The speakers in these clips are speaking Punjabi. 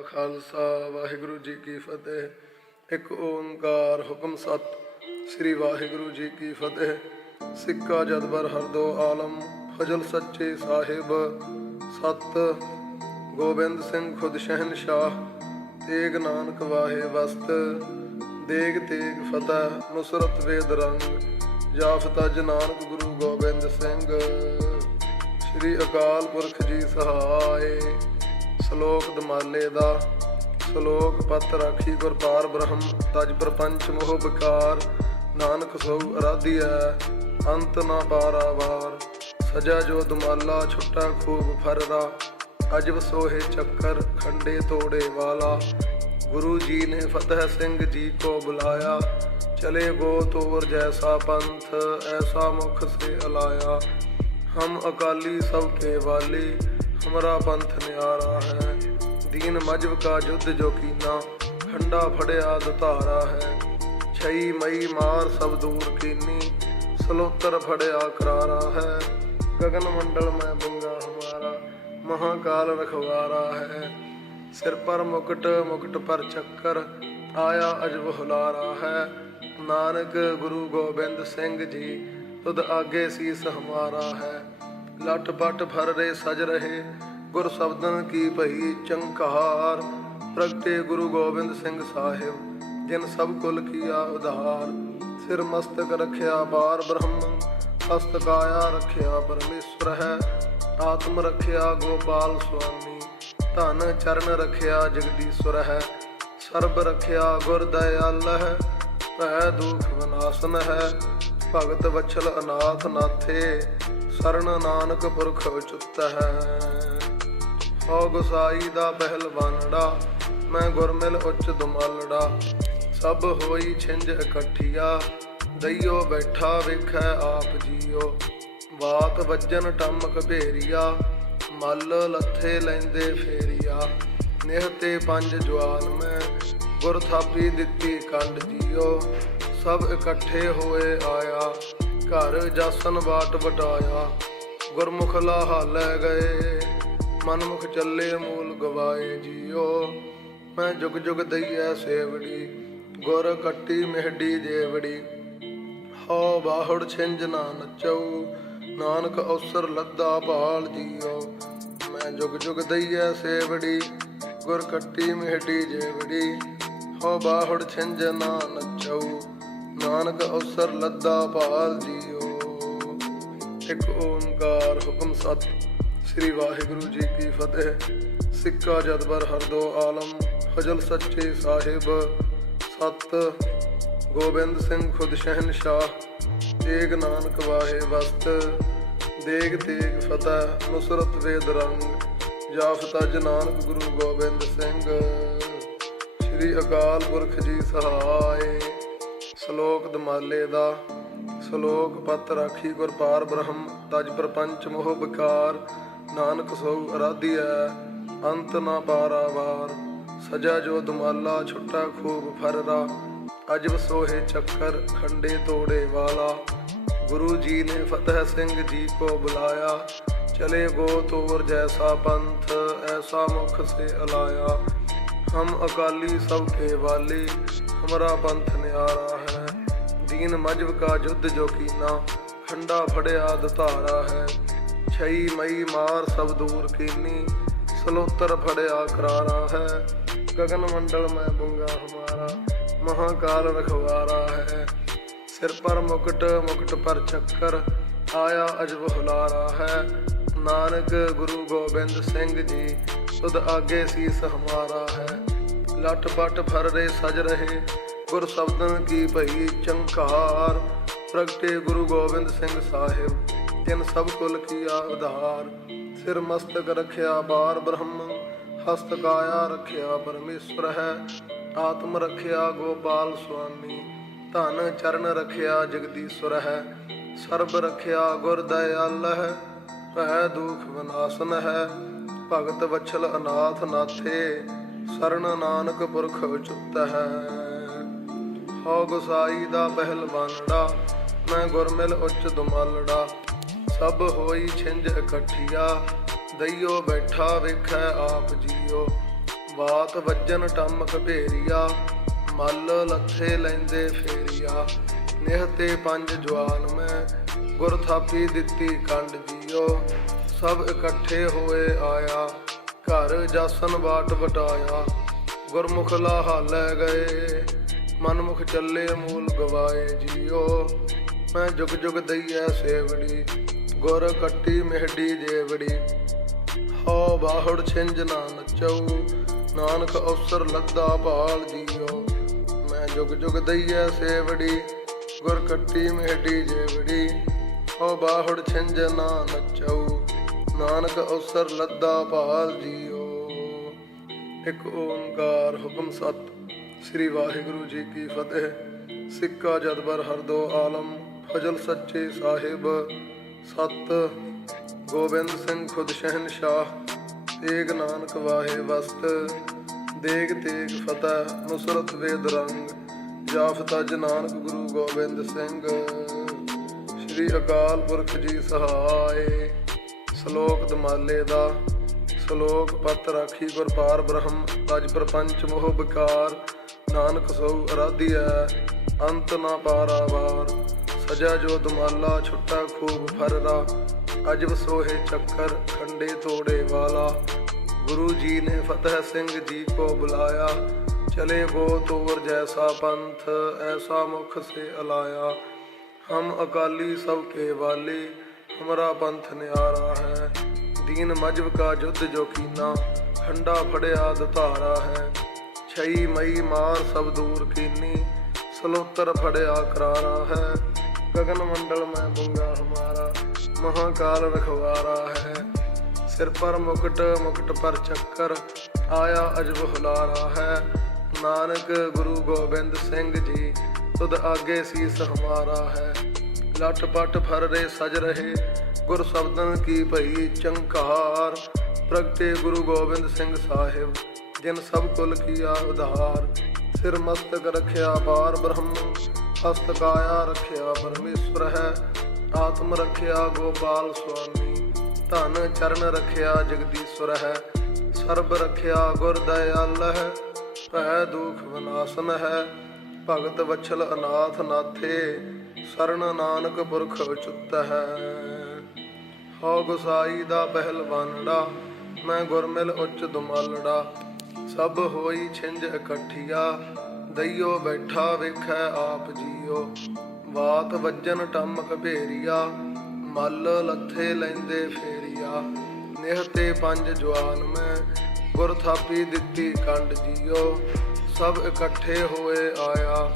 ਕਾ ਖਾਲਸਾ, ਵਾਹਿਗੁਰੂ ਜੀ ਕੀ ਫਤਿਹ। ਇੱਕ ਓੰਕਾਰ ਹੁਕਮ ਸਤ, ਸ੍ਰੀ ਵਾਹਿਗੁਰੂ ਜੀ ਕੀ ਫਤਿਹ। ਸਿੱਕਾ ਜਦਬਰ ਹਰਦੋ ਆਲਮ, ਫਜ਼ਲ ਸੱਚੇ ਸਾਹਿਬ। ਸਤ, ਗੋਬਿੰਦ ਸਿੰਘ ਖੁਦ ਸ਼ਹਿਨਸ਼ਾਹ, ਤੇਗ ਨਾਨਕ ਵਾਹੇ ਵਸਤ। ਦੇਗ ਤੇਗ ਫਤਹ, ਨੁਸਰਤ ਵੇਦ ਰੰਗ। ਜਾਫਤਾ ਜਨਾਨਕ ਗੁਰੂ ਗੋਬਿੰਦ ਸਿੰਘ। ਸ੍ਰੀ ਅਕਾਲ ਪੁਰਖ ਜੀ ਸਹਾਏ। ਸ਼ਲੋਕ ਦਮਾਲੇ ਦਾ, ਸ਼ਲੋਕ ਪਤ ਰਾਖੀ ਗੁਰਪਾਰ ਬ੍ਰਹਮ, ਤਜ ਪ੍ਰਪੰਚ ਮੋਹ ਬਕਾਰ ਨਾਨਕ ਸੋ ਅਰਾਧੀ ਹੈ ਅੰਤ ਨਾ ਪਾਰਾਵਾਰ ਸਜਾ ਜੋ ਦਮਾਲਾ ਛੁੱਟਾ ਖੂਬ ਫਰਦਾ ਅਜਬ ਸੋਹੇ ਚੱਕਰ ਖੰਡੇ ਤੋੜੇ ਵਾਲਾ, ਗੁਰੂ ਜੀ ਨੇ ਫਤਿਹ ਸਿੰਘ ਜੀ ਕੋ ਬੁਲਾਇਆ, ਚਲੇ ਗੋ ਤੋਰ ਜੈਸਾ ਪੰਥ, ਐਸਾ ਮੁਖ ਸੇ ਅਲਾਇਆ, ਹਮ ਅਕਾਲੀ ਸਭ ਕੇ ਵਾਲੀ ਹਮਾਰਾ ਪੰਥ ਨਿਆਰਾ ਹੈ। ਦੀਨ ਮਜਬ ਕਾ ਜੁੱਧ ਜੋ ਕੀਨਾ, ਖੰਡਾ ਫੜਿਆ ਦਤਾਰਾ ਹੈ। ਛਈ ਮਈ ਮਾਰ ਸਭ ਦੂਰ ਕੀਨੀ, ਸਲੋਤਰ ਫੜਿਆ ਕਰਾਰਾ ਹੈ। ਗगन ਮੰਡਲ ਮੈਂ ਬੰਗਾ ਹਮਾਰਾ, ਮਹਾਕਾਲ ਰਖਵਾਰਾ ਹੈ। ਸਿਰ ਪਰ ਮੁਕਟ ਮੁਕਟ ਪਰ ਚੱਕਰ, ਆਇਆ ਅਜਬ ਹੁਲਾਰਾ ਹੈ। ਨਾਨਕ ਗੁਰੂ ਗੋਬਿੰਦ ਸਿੰਘ ਜੀ, ਤੁਧ ਆਗੇ ਸੀਸ ਹਮਾਰਾ ਹੈ। ਲਟ ਪਟ ਫਰ ਰੇ ਸਜ ਰਹੇ, ਗੁਰ ਸ਼ਬਦਨ ਕੀ ਭਈ ਚੰਕਾਰ। ਪ੍ਰਗਟੇ ਗੁਰੂ ਗੋਬਿੰਦ ਸਿੰਘ ਸਾਹਿਬ, ਜਿਨ ਸਭ ਕੁਲ ਕੀਆ ਉਧਾਰ। ਸਿਰ ਮਸਤਕ ਰਖਿਆ ਬਾਰ ਬ੍ਰਹਮ, ਹਸਤ ਕਾਇਆ ਰਖਿਆ ਪਰਮੇਸ਼ਰ ਹੈ। ਆਤਮ ਰਖਿਆ ਗੋਪਾਲ ਸੁਆਮੀ, ਧਨ ਚਰਨ ਰਖਿਆ ਜਗਦੀਸ਼ਵਰ ਹੈ। ਸਰਬ ਰਖਿਆ ਗੁਰ ਦਇਆਲ ਹੈ, ਭੈ ਦੁਖ ਵਿਨਾਸ਼ਨ ਹੈ। ਭਗਤ ਵਛਲ ਅਨਾਥ ਨਾਥੇ ਸਰਨ ਨਾਨਕ ਪੁਰਖ ਉਚੁੱਤ। ਹੈ ਹੋ ਗੁਸਾਈ ਦਾ ਪਹਿਲਵਾਨੜਾ ਮੈਂ ਗੁਰਮਿਲ ਉੱਚ ਦੁਮਾਲੜਾ। ਸਭ ਹੋਈ ਛਿੰਝ ਇਕੱਠੀਆ, ਦਈਓ ਬੈਠਾ ਵੇਖੈ ਆਪ ਜੀਓ। ਬਾਤ ਵੱਜਨ ਟਮਕ ਭੇਰੀਆ, ਮੱਲ ਲੱਥੇ ਲੈਂਦੇ ਫੇਰੀਆ। ਨਿਹ ਤੇ ਪੰਜ ਜਵਾਨ ਮੈਂ, ਗੁਰ ਥਾਪੀ ਦਿੱਤੀ ਕੰਡ ਜੀਓ। ਸਭ ਇਕੱਠੇ ਹੋਏ ਆਇਆ ਘਰ ਜਾਸਨ ਬਾਟ ਵਟਾਇਆ। ਗੁਰਮੁਖ ਲਾਹਾ ਲੈ ਗਏ। ਮਨਮੁਖ ਚੱਲੇ ਮੂਲ ਗਵਾਏ ਜੀਓ। ਮੈਂ ਜੁਗ ਜੁਗ ਦਈਐ ਸੇਵੜੀ, ਗੁਰ ਕੱਟੀ ਮਿਹੜੀ ਜੇਵੜੀ ਹਉ ਬਾਹੜ ਛਿੰਝ ਨਾ ਨਚਉ, ਨਾਨਕ ਅਵਸਰ ਲੱਦਾ ਭਾਲ ਜੀਓ। ਮੈਂ ਜੁਗ ਜੁਗ ਦਈਐ ਸੇਵੜੀ, ਗੁਰ ਕੱਟੀ ਮਿਹੜੀ ਜੇਵੜੀ ਹਉ ਬਾਹੜ ਛਿੰਝ ਨਾ ਨਚਉ ਨਾਨਕ ਅਵਸਰ ਲੱਦਾ ਭਾਲ ਜੀਓ। ਇੱਕ ਓੰਕਾਰ ਹੁਕਮ ਸਤ, ਸ੍ਰੀ ਵਾਹਿਗੁਰੂ ਜੀ ਕੀ ਫਤਿਹ। ਸਿੱਕਾ ਜਦਬਰ ਹਰਦੋ ਆਲਮ ਫਜ਼ਲ ਸੱਚੇ ਸਾਹਿਬ। ਸਤ, ਗੋਬਿੰਦ ਸਿੰਘ ਖੁਦ ਸ਼ਹਿਨਸ਼ਾਹ। ਤੇਗ ਨਾਨਕ ਵਾਹੇ ਵਸਤ, ਦੇਗ ਤੇਗ ਫਤਹ, ਨੁਸਰਤ ਵੇਦ ਰੰਗ। ਜਾਫਤਾ ਜਨਾਨਕ ਗੁਰੂ ਗੋਬਿੰਦ ਸਿੰਘ। ਸ੍ਰੀ ਅਕਾਲ ਪੁਰਖ ਜੀ ਸਹਾਏ। ਸ਼ਲੋਕ ਦਮਾਲੇ ਦਾ, ਸ਼ਲੋਕ ਪਤ ਰਾਖੀ ਗੁਰ ਪਾਰ ਬ੍ਰਹਮ, ਤਜ ਪ੍ਰਪੰਚ ਮੋਹ ਵਿਕਾਰ, ਨਾਨਕ ਸੋ ਅਰਾਧੀ ਹੈ ਅੰਤ ਨਾ ਪਾਰਾਵਾਰ ਸਜਾ ਜੋ ਦਮਾਲਾ ਛੁੱਟਾ ਖੂਬ ਫਰਰਾ ਅਜਬ ਸੋਹੇ ਚੱਕਰ ਖੰਡੇ ਤੋੜੇ ਵਾਲਾ, ਗੁਰੂ ਜੀ ਨੇ ਫਤਿਹ ਸਿੰਘ ਜੀ ਕੋ ਬੁਲਾਇਆ, ਚਲੇ ਗੋ ਤੋਰ ਜੈਸਾ ਪੰਥ, ਐਸਾ ਮੁਖ ਸੇ ਅਲਾਇਆ, ਹਮ ਅਕਾਲੀ ਸਭ ਕੇ ਵਾਲੀ, ਹਮਰਾ ਪੰਥ ਨਿਆਰਾ ਦੀਨ ਮਜਬ ਕਾ ਜੁੱਧ ਜੋ ਕੀਨਾ, ਖੰਡਾ ਫੜਿਆ ਦਤਾਰਾ ਹੈ। ਛਈ ਮਈ ਮਾਰ ਸਭ ਦੂਰ ਕੀਨੀ, ਸਲੋਤਰ ਫੜਿਆ ਕਰਾਰਾ ਹੈ। ਗगन ਮੰਡਲ ਮੈਂ ਬੁੰਗਾ ਹਮਾਰਾ, ਮਹਾਕਾਲ ਰਖਵਾਰਾ ਹੈ। ਸਿਰ ਪਰ ਮੁਕਟ ਮੁਕਟ ਪਰ ਚੱਕਰ, ਆਇਆ ਅਜਬ ਹੁਲਾਰਾ ਹੈ। ਨਾਨਕ ਗੁਰੂ ਗੋਬਿੰਦ ਸਿੰਘ ਜੀ ਸੁਧ ਆਗੇ ਸੀਸ ਹਮਾਰਾ ਹੈ। ਲੱਟ ਪਟ ਫਰ ਰਹੇ ਸਜ ਰਹੇ ਗੁਰ ਸ਼ਬਦਨ ਕੀ ਭਈ ਚੰਕਾਰ? ਪ੍ਰਗਟੇ ਗੁਰੂ ਗੋਬਿੰਦ ਸਿੰਘ ਸਾਹਿਬ ਤਿਨ ਸਭ ਕੁਲ ਕੀਆ ਉਧਾਰ ਸਿਰ ਮਸਤਕ ਰਖਿਆ ਬਾਰ ਬ੍ਰਹਮ, ਹਸਤ ਕਾਇਆ ਰਖਿਆ ਪਰਮੇਸ਼ਰ ਹੈ। ਆਤਮ ਰਖਿਆ ਗੋਪਾਲ ਸੁਆਮੀ, ਧਨ ਚਰਨ ਰਖਿਆ ਜਗਦੀਸ਼ਵਰ ਹੈ। ਸਰਬ ਰਖਿਆ ਗੁਰ ਦਇਆਲ ਹੈ, ਭੈ ਦੁਖ ਵਿਨਾਸ਼ਨ ਹੈ। ਭਗਤ ਵਛਲ ਅਨਾਥ ਨਾਥੇ, ਸਰਣ ਨਾਨਕ ਪੁਰਖ ਉਚੁੱਤ ਹੈ। ਹੋ ਗੁਸਾਈ ਦਾ ਪਹਿਲਵਾਨੜਾ ਮੈਂ ਗੁਰਮਿਲ ਉੱਚ ਦੁਮਾਲੜਾ। ਸਭ ਹੋਈ ਛਿੰਝ ਇਕੱਠੀਆ, ਦਈਓ ਬੈਠਾ ਵੇਖੈ ਆਪ ਜੀਓ। ਬਾਤ ਵੱਜਨ ਟੰਮਕ ਭੇਰੀਆ ਮੱਲ ਲੱਥੇ ਲੈਂਦੇ ਫੇਰੀਆ। ਨਿਹ ਤੇ ਪੰਜ ਜਵਾਨ ਮੈਂ, ਗੁਰ ਥਾਪੀ ਦਿੱਤੀ ਕੰਡ ਜੀਓ। ਸਭ ਇਕੱਠੇ ਹੋਏ ਆਇਆ, ਘਰ ਜਾਸਨ ਬਾਟ ਵਟਾਇਆ। ਗੁਰਮੁਖ ਲਾਹਾ ਲੈ ਗਏ ਮਨਮੁਖ ਚੱਲੇ ਮੂਲ ਗਵਾਏ ਜੀਓ। ਮੈਂ ਜੁਗ ਜੁਗ ਦਈਐ ਸੇਵੜੀ, ਗੁਰ ਕੱਟੀ ਮਿਹਡੀ ਜੇਵੜੀ। ਹੋ ਬਾਹੜ ਛਿੰਝ ਨਾ ਨਚਉ ਨਾਨਕ ਅਵਸਰ ਲੱਦਾ ਭਾਲ ਜੀਓ। ਮੈਂ ਜੁਗ ਜੁਗ ਦਈਐ ਸੇਵੜੀ, ਗੁਰ ਕੱਟੀ ਮਿਹਡੀ ਜੇਵੜੀ। ਹੋ ਬਾਹੜ ਛਿੰਝ ਨਾ ਨਚਉ ਨਾਨਕ ਅਵਸਰ ਲੱਦਾ ਭਾਲ ਜੀਓ। ਇੱਕ ਓੰਕਾਰ ਹੁਕਮ ਸਤਿ ਸ੍ਰੀ ਵਾਹਿਗੁਰੂ ਜੀ ਕੀ ਫਤਿਹ। ਸਿੱਕਾ ਜਦਬਰ ਹਰਦੋ ਆਲਮ, ਫਜ਼ਲ ਸੱਚੇ ਸਾਹਿਬ। ਸਤ, ਗੋਬਿੰਦ ਸਿੰਘ ਖੁਦ ਸ਼ਹਿਨਸ਼ਾਹ। ਤੇਗ ਨਾਨਕ ਵਾਹੇ ਵਸਤ। ਦੇਗ ਤੇਗ ਫਤਿਹ, ਨੁਸਰਤ ਵੇਦ ਰੰਗ। ਜਾਫਤ ਅਜ ਨਾਨਕ ਗੁਰੂ ਗੋਬਿੰਦ ਸਿੰਘ। ਸ੍ਰੀ ਅਕਾਲ ਪੁਰਖ ਜੀ ਸਹਾਏ। ਸ਼ਲੋਕ ਦਮਾਲੇ ਦਾ। ਸ਼ਲੋਕ ਪਤ ਰਾਖੀ ਗੁਰ ਪਾਰ ਬ੍ਰਹਮ। ਤਜ ਪ੍ਰਪੰਚ ਮੋਹ ਵਿਕਾਰ ਨਾਨਕ ਸੋ ਅਰਾਧਿਐ, ਅੰਤ ਨਾ ਪਾਰਾਵਾਰ ਸਜਾ ਜੋ ਦਮਾਲਾ, ਛੁੱਟਾ ਖੂਬ ਫਰਰਾ ਅਜਬ ਸੋਹੇ ਚੱਕਰ ਖੰਡੇ ਤੋੜੇ ਵਾਲਾ। ਗੁਰੂ ਜੀ ਨੇ ਫਤਿਹ ਸਿੰਘ ਜੀ ਕੋ ਬੁਲਾਇਆ। ਚਲੇ ਵੋ ਤੋਰ ਜੈਸਾ ਪੰਥ, ਐਸਾ ਮੁਖ ਸੇ ਅਲਾਇਆ। ਹਮ ਅਕਾਲੀ ਸਭ ਕੇ ਵਾਲੇ, ਹਮਰਾ ਪੰਥ ਨਿਆਰਾ ਹੈ। ਦੀਨ ਮਜਬ ਕਾ ਜੁਧ ਜੋ ਕੀਨਾ ਖੰਡਾ ਫੜਿਆ ਦਤਾਰਾ ਹੈ। ਛਈ ਮਈ ਮਾਰ ਸਭ ਦੂਰ ਕੀਨੀ। ਸਲੋਤਰ ਫੜਿਆ ਕਰਾਰਾ ਹੈ। ਗगन ਮੰਡਲ ਮੈਂ ਬੁੰਗਾ ਹਮਾਰਾ। ਮਹਾਕਾਲ ਰਖਵਾਰਾ ਹੈ। ਸਿਰ ਪਰ ਮੁਕਟ ਮੁਕਟ ਪਰ ਚੱਕਰ। ਆਇਆ ਅਜਬ ਹੁਲਾਰਾ ਹੈ। ਨਾਨਕ ਗੁਰੂ ਗੋਬਿੰਦ ਸਿੰਘ ਜੀ, ਤੁਧ ਆਗੇ ਸੀਸ ਹਮਾਰਾ ਹੈ। ਲਟ ਪਟ ਫਰ ਰੇ ਸਜ ਰਹੇ। ਗੁਰ ਸ਼ਬਦਨ ਕੀ ਭਈ ਚੰਕਾਰ। ਪ੍ਰਗਟੇ ਗੁਰੂ ਗੋਬਿੰਦ ਸਿੰਘ ਸਾਹਿਬ। ਜਿਨ ਸਭ ਕੁਲ ਕੀਆ ਉਧਾਰ, ਸਿਰ ਮਸਤਕ ਰਖਿਆ ਪਾਰ ਬ੍ਰਹਮ, ਹਸਤ ਕਾਇਆ ਰਖਿਆ ਪਰਮੇਸ਼ਵਰ ਹੈ, ਆਤਮ ਰਖਿਆ ਗੋਪਾਲ ਸੁਆਮੀ, ਧਨ ਚਰਨ ਰਖਿਆ ਜਗਦੀਸ਼ਵਰ ਹੈ, ਸਰਬ ਰਖਿਆ ਗੁਰ ਦਇਆਲ ਹੈ, ਭੈ ਦੁਖ ਵਿਨਾਸ਼ਨ ਹੈ, ਭਗਤ ਵਛਲ ਅਨਾਥ ਨਾਥੇ ਸਰਨ ਨਾਨਕ ਪੁਰਖ ਵਿਚੁੱਤ ਹੈ। ਹੋ ਗੁਸਾਈ ਦਾ ਪਹਿਲਵਾਨੜਾ, ਮੈਂ ਗੁਰਮਿਲ ਉੱਚ ਦੁਮਾਲੜਾ ਸਭ ਹੋਈ ਛਿੰਝ ਇਕੱਠੀਆ, ਦਈਓ ਬੈਠਾ ਵੇਖੈ ਆਪ ਜੀਓ। ਬਾਤ ਵੱਜਨ ਟੰਮਕ ਭੇਰੀਆ ਮੱਲ ਲੱਥੇ ਲੈਂਦੇ ਫੇਰੀਆ। ਨਿਹ ਤੇ ਪੰਜ ਜਵਾਨ ਮੈਂ, ਗੁਰ ਥਾਪੀ ਦਿੱਤੀ ਕੰਡ ਜੀਓ। ਸਭ ਇਕੱਠੇ ਹੋਏ ਆਇਆ,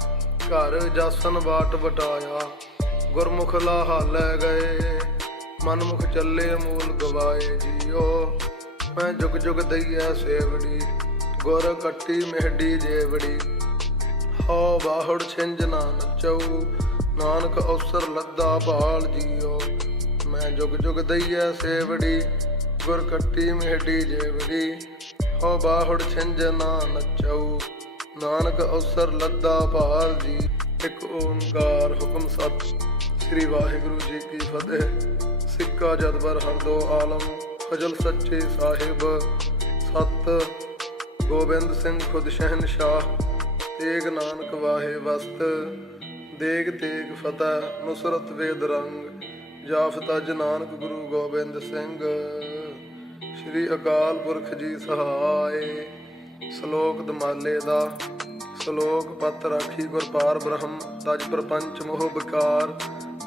ਘਰ ਜਾਸਨ ਬਾਟ ਵਟਾਇਆ। ਗੁਰਮੁਖ ਲਾਹਾ ਲੈ ਗਏ, ਮਨਮੁਖ ਚੱਲੇ ਮੂਲ ਗਵਾਏ ਜੀਓ। ਮੈਂ ਜੁਗ ਜੁਗ ਦਈਐ ਸੇਵੜੀ ਗੁਰ ਕੱਟੀ ਮਿਹਡੀ ਜੇਵੜੀ। ਹੋ ਬਾਹੜ ਛਿੰਝ ਨਾ ਨਚਉ ਨਾਨਕ ਅਵਸਰ ਲੱਦਾ ਭਾਲ ਜੀਓ ਮੈਂ ਜੁਗ ਜੁਗ ਦਈਐ ਸੇਵੜੀ, ਗੁਰ ਕੱਟੀ ਮਿਹਡੀ ਜੇਵੜੀ। ਹੋ ਬਾਹੜ ਛਿੰਝ ਨਾ ਨਚਉ ਨਾਨਕ ਅਵਸਰ ਲੱਦਾ ਭਾਲ ਜੀ ਇੱਕ ਓੰਕਾਰ ਹੁਕਮ ਸਤ ਸ੍ਰੀ ਵਾਹਿਗੁਰੂ ਜੀ ਕੀ ਫਤਿਹ। ਸਿੱਕਾ ਜਦਬਰ ਹਰਦੋ ਆਲਮ, ਫਜ਼ਲ ਸੱਚੇ ਸਾਹਿਬ। ਸਤ ਗੋਬਿੰਦ ਸਿੰਘ ਖੁਦ ਸ਼ਹਿਨਸ਼ਾਹ, ਤੇਗ ਨਾਨਕ ਵਾਹੇ ਵਸਤ, ਦੇਗ ਤੇਗ ਫਤਿਹ, ਨੁਸਰਤ ਵੇਦ ਰੰਗ, ਜਾਫਤ ਅਜ ਨਾਨਕ ਗੁਰੂ ਗੋਬਿੰਦ ਸਿੰਘ। ਸ੍ਰੀ ਅਕਾਲ ਪੁਰਖ ਜੀ ਸਹਾਏ, ਸ਼ਲੋਕ ਦਮਾਲੇ ਦਾ, ਸ਼ਲੋਕ ਪਤ ਰਾਖੀ ਗੁਰ ਪਾਰ ਬ੍ਰਹਮ, ਤਜ ਪ੍ਰਪੰਚ ਮੋਹ ਵਿਕਾਰ,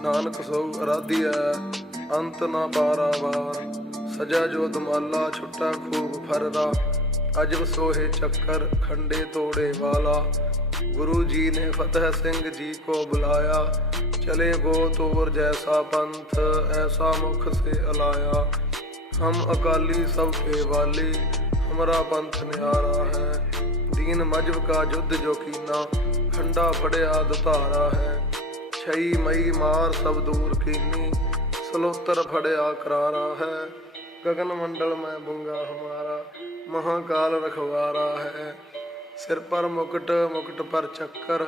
ਨਾਨਕ ਸੋ ਅਰਾਧਿਐ, ਅੰਤ ਨਾ ਪਾਰਾਵਾਰ, ਸਜਾ ਜੋ ਦਮਾਲਾ ਛੁੱਟਾ ਖੂਬ ਫਰਦਾ। ਅਜਬ ਸੋਹੇ ਚੱਕਰ, ਖੰਡੇ ਤੋੜੇ ਵਾਲਾ। ਗੁਰੂ ਜੀ ਨੇ ਫਤਿਹ ਸਿੰਘ ਜੀ ਕੋ ਬੁਲਾਇਆ। ਚਲੇ ਗੋ ਤੋਰ ਜੈਸਾ ਪੰਥ, ਐਸਾ ਮੁਖ ਸੇ ਅਲਾਇਆ। ਹਮ ਅਕਾਲੀ ਸਭ ਕੇ ਵਾਲੀ, ਹਮਰਾ ਪੰਥ ਨਿਆਰਾ ਹੈ। ਦੀਨ ਮਜਬ ਕਾ ਜੁਧ ਜੋ ਕੀਨਾ, ਖੰਡਾ ਫੜਿਆ ਦਤਾਰਾ ਹੈ। ਛਈ ਮਈ ਮਾਰ ਸਭ ਦੂਰ ਕੀਨੀ, ਸਲੋਤਰ ਫੜਿਆ ਕਰਾਰਾ ਹੈ। ਗगन ਮੰਡਲ ਮੈਂ ਬੁੰਗਾ ਹਮਾਰਾ, ਮਹਾਕਾਲ ਰਖਵਾਰਾ ਹੈ। ਸਿਰ ਪਰ ਮੁਕਟ ਮੁਕਟ ਪਰ ਚੱਕਰ,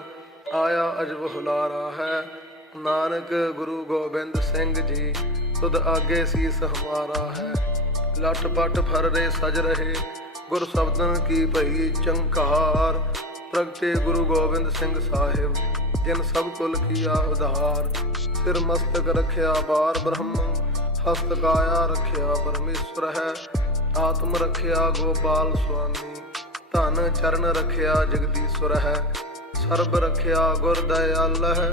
ਆਇਆ ਅਜਬ ਹੁਲਾਰਾ ਹੈ। ਨਾਨਕ ਗੁਰੂ ਗੋਬਿੰਦ ਸਿੰਘ ਜੀ, ਤੁਧ ਆਗੇ ਸੀਸ ਹਮਾਰਾ ਹੈ। ਲਟ ਪਟ ਫਰ ਰਹੇ ਸਜ ਰਹੇ, ਗੁਰ ਸ਼ਬਦਨ ਕੀ ਭਈ ਚੰਕਾਰ। ਪ੍ਰਗਟੇ ਗੁਰੂ ਗੋਬਿੰਦ ਸਿੰਘ ਸਾਹਿਬ, ਜਿਨ ਸਭ ਕੁਲ ਕੀਆ ਉਧਾਰ। ਸਿਰ ਮਸਤਕ ਰਖਿਆ ਬਾਰ ਬ੍ਰਹਮ ਹਸਤ ਕਾਇਆ ਰਖਿਆ ਪਰਮੇਸ਼ਵਰ ਹੈ, ਆਤਮ ਰਖਿਆ ਗੋਪਾਲ ਸੁਆਮੀ। ਧਨ ਚਰਨ ਰਖਿਆ ਜਗਦੀਸ਼ਵਰ ਹੈ, ਸਰਬ ਰਖਿਆ ਗੁਰ ਦਇਆਲ ਹੈ,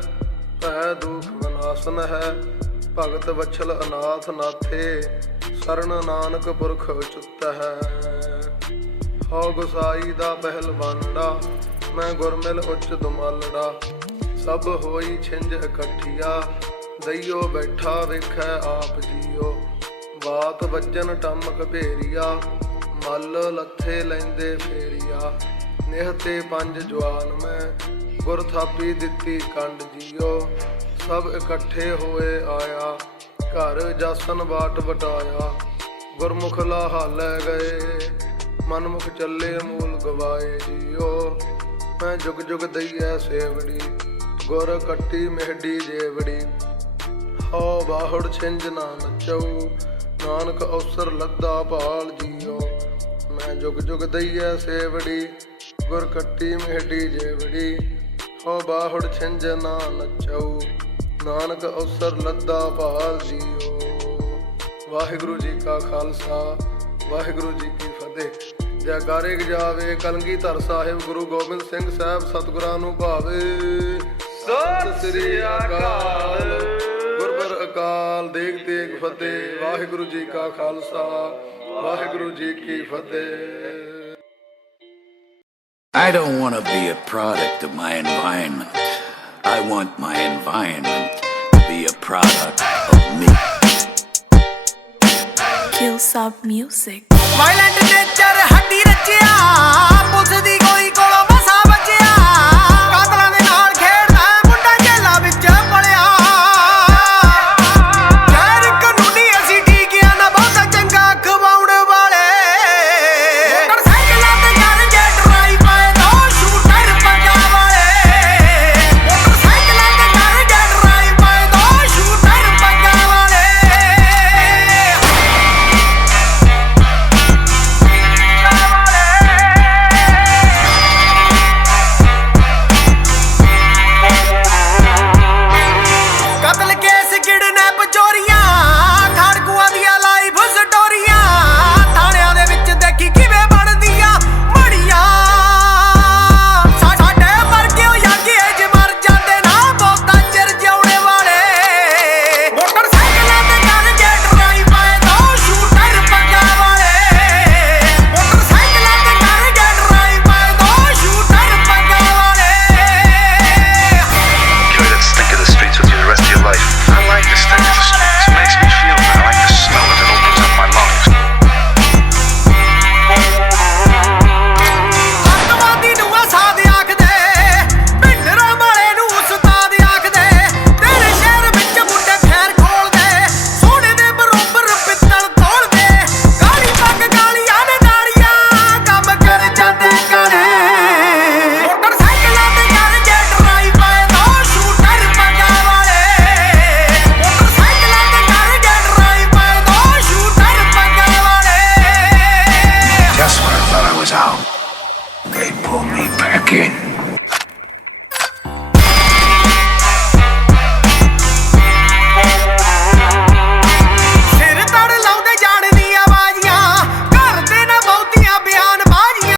ਭੈ ਦੁਖ ਵਿਨਾਸ਼ਨ ਹੈ, ਭਗਤ ਵਛਲ ਅਨਾਥ ਨਾਥੇ, ਸਰਨ ਨਾਨਕ ਪੁਰਖ ਉਚਿਤ ਹੈ। ਹੋ ਗੁਸਾਈ ਦਾ ਪਹਿਲਵਾਨੜਾ ਮੈਂ ਗੁਰਮਿਲ ਉੱਚ ਦੁਮਾਲੜਾ, ਸਭ ਹੋਈ ਛਿੰਝ ਇਕੱਠੀਆ ਦਈਓ ਬੈਠਾ ਵੇਖੈ ਆਪ ਜੀਓ। ਬਾਤ ਵੱਜਨ ਟਮਕ ਭੇਰੀਆ ਮੱਲ ਲੱਥੇ ਲੈਂਦੇ ਫੇਰੀਆ। ਨਿਹ ਤੇ ਪੰਜ ਜਵਾਨ ਮੈਂ, ਗੁਰ ਥਾਪੀ ਦਿੱਤੀ ਕੰਡ ਜੀਓ। ਸਭ ਇਕੱਠੇ ਹੋਏ ਆਇਆ, ਘਰ ਜਾਸਨ ਬਾਟ ਵਟਾਇਆ। ਗੁਰਮੁਖ ਲਾਹਾ ਲੈ ਗਏ, ਮਨਮੁਖ ਚੱਲੇ ਮੂਲ ਗਵਾਏ ਜੀਓ। ਮੈਂ ਜੁਗ ਜੁਗ ਦਈਐ ਸੇਵੜੀ, ਗੁਰ ਕੱਟੀ ਮਿਹਡੀ ਜੇਵੜੀ ਹਉ ਬਾਹੜ ਛਿੰਝ ਨਾ ਨਚਉ ਨਾਨਕ ਅਵਸਰ ਲੱਦਾ ਭਾਲ ਜੀਓ। ਮੈਂ ਜੁਗ ਜੁਗ ਦਈਐ ਸੇਵੜੀ, ਗੁਰ ਕੱਟੀ ਮਿਹਡੀ ਜੇਵੜੀ। ਹਉ ਬਾਹੜ ਛਿੰਝ ਨਾ ਨਚਉ ਨਾਨਕ ਅਵਸਰ ਲੱਦਾ ਭਾਲ ਜੀਓ। ਵਾਹਿਗੁਰੂ ਜੀ ਕਾ ਖਾਲਸਾ, ਵਾਹਿਗੁਰੂ ਜੀ ਕੀ ਫਤਿਹ। ਜੈਕਾਰੇ ਗਜਾਵੇ ਕਲਗੀਧਰ ਸਾਹਿਬ, ਗੁਰੂ ਗੋਬਿੰਦ ਸਿੰਘ ਸਾਹਿਬ ਸਤਿਗੁਰਾਂ ਨੂੰ ਭਾਵੇ। ਸਤਿ ਸ੍ਰੀ ਅਕਾਲ। ਅਕਾਲ ਦੇਗ ਤੇਗ ਫਤਿਹ ਵਾਹਿਗੁਰੂ ਜੀ ਕਾ ਖਾਲਸਾ ਵਾਹਿਗੁਰੂ ਜੀ ਕੀ ਫਤਿਹ I don't want to be a product of my environment. I want my environment to be a product of me. Kill Sub Music.